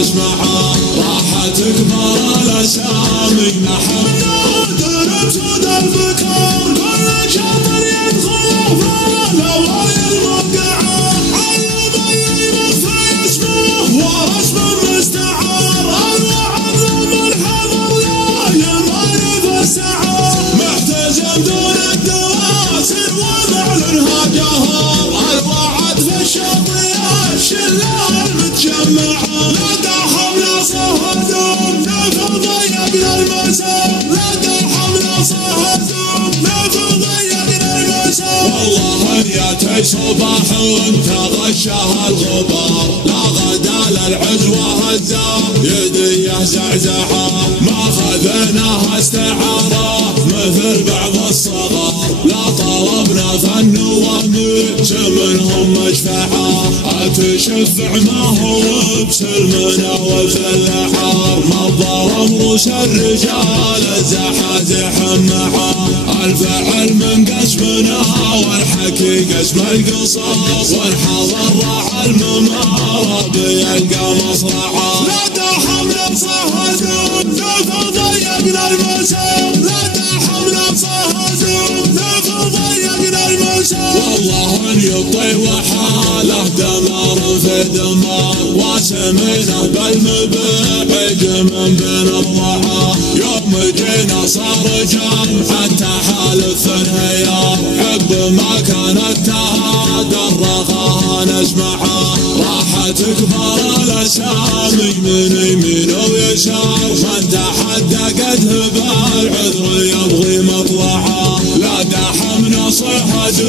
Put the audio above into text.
نسمعه راح تكبر الاسامي نحن نادر بسود الفكر كل شاطر يدخل في الاوائل الموقعه علم يخفي اسمه واسم مستعار الوعد لمن حضر لا يمر فسعه محتجم دون الدواسر ومعلنها جهر الوعد في الشاطئ الشله المتجمعه لا داحمنا صهدون نفض ضيقنا المسار لا داحمنا صهدون نفض ضيقنا المسار والله ان ياتي صباح تغشها الغبار لا غدا للعزوه الزار يديه زعزعه ما خذناها استعاره مثل بعض الصغار لا طلبنا فن وميت منهم مشفعه تشفع ما هو بسلمنا والفلاحه ما الظلم روس الرجال الزحازح معه الفعل من قسمنا والحكي قسم القصاص والحضر راح الممارة بيلقى مصرعه لا داحمنا بصهدون نفض ضيقنا المسار لا داحمنا بصهدون نفض ضيقنا المسار والله ان يطي وحاله دمار في دمار وسمينه بالمبيعج من بين الضحى يوم جينا صار جام حتى حال الثنيار عقب ما كانت تهادى الرخاء نسمعه راح تكبر الاسامي من يمين ويسار من تحدى قد هبى العذر يبغي مطلعه لا دحمنا صهد